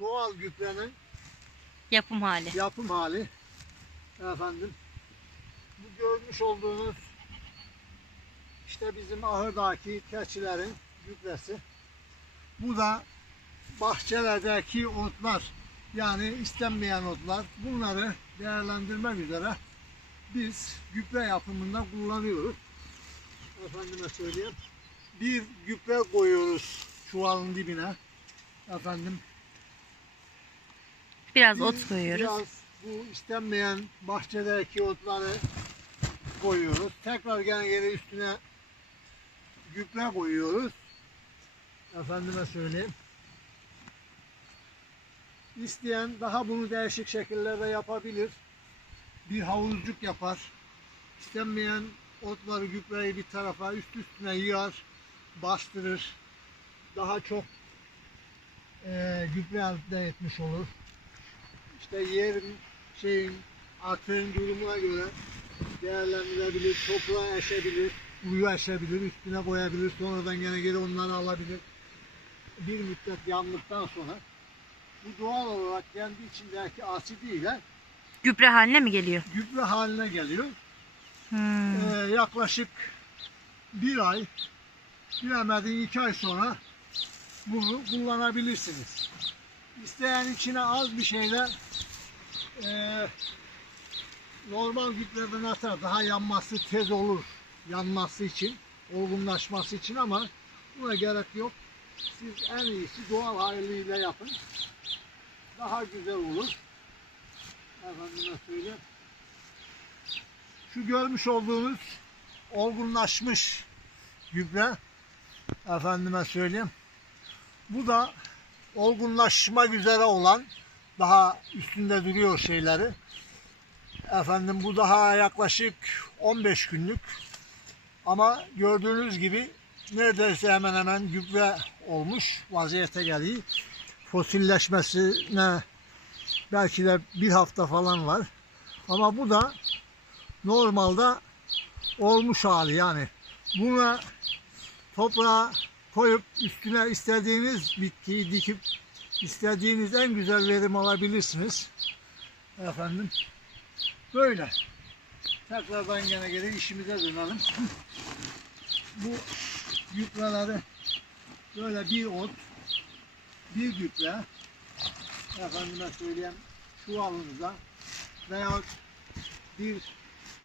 Doğal gübrenin Yapım hali. yapım hali efendim. Bu görmüş olduğunuz işte bizim ahırdaki keçilerin gübresi. Bu da bahçelerdeki otlar yani istenmeyen otlar bunları değerlendirmek üzere biz gübre yapımında kullanıyoruz. Efendime söyleyeyim. Bir gübre koyuyoruz çuvalın dibine. Efendim Biraz bir- ot koyuyoruz. Biraz bu istenmeyen bahçedeki otları koyuyoruz. Tekrar gene geri üstüne gübre koyuyoruz. Efendime söyleyeyim. İsteyen daha bunu değişik şekillerde yapabilir. Bir havuzcuk yapar. İstenmeyen otları, gübreyi bir tarafa üst üstüne yığar, bastırır. Daha çok eee gübre elde etmiş olur işte yerin şeyin atığın durumuna göre değerlendirilebilir, toprağa eşebilir, uyu eşebilir, üstüne koyabilir, sonradan gene geri onları alabilir. Bir müddet yandıktan sonra bu doğal olarak kendi içindeki asidiyle Gübre haline mi geliyor? gübre haline geliyor. Hmm. Ee, yaklaşık bir ay, bilemedin iki ay sonra bunu kullanabilirsiniz. İsteyen içine az bir şeyle eee, normal gübreden atar. Daha yanması tez olur. Yanması için, olgunlaşması için ama buna gerek yok. Siz en iyisi doğal haliyle yapın. Daha güzel olur. Efendime söyleyeyim. Şu görmüş olduğunuz olgunlaşmış gübre efendime söyleyeyim. Bu da olgunlaşmak üzere olan daha üstünde duruyor şeyleri. Efendim bu daha yaklaşık 15 günlük. Ama gördüğünüz gibi neredeyse hemen hemen gübre olmuş vaziyete geliyor. Fosilleşmesine belki de bir hafta falan var. Ama bu da normalde olmuş hali yani. Buna toprağa koyup üstüne istediğiniz bitkiyi dikip istediğiniz en güzel verim alabilirsiniz. Efendim böyle. Tekrardan gene geri işimize dönelim. Bu gübreleri böyle bir ot, bir gübre efendime söyleyeyim çuvalınıza veya bir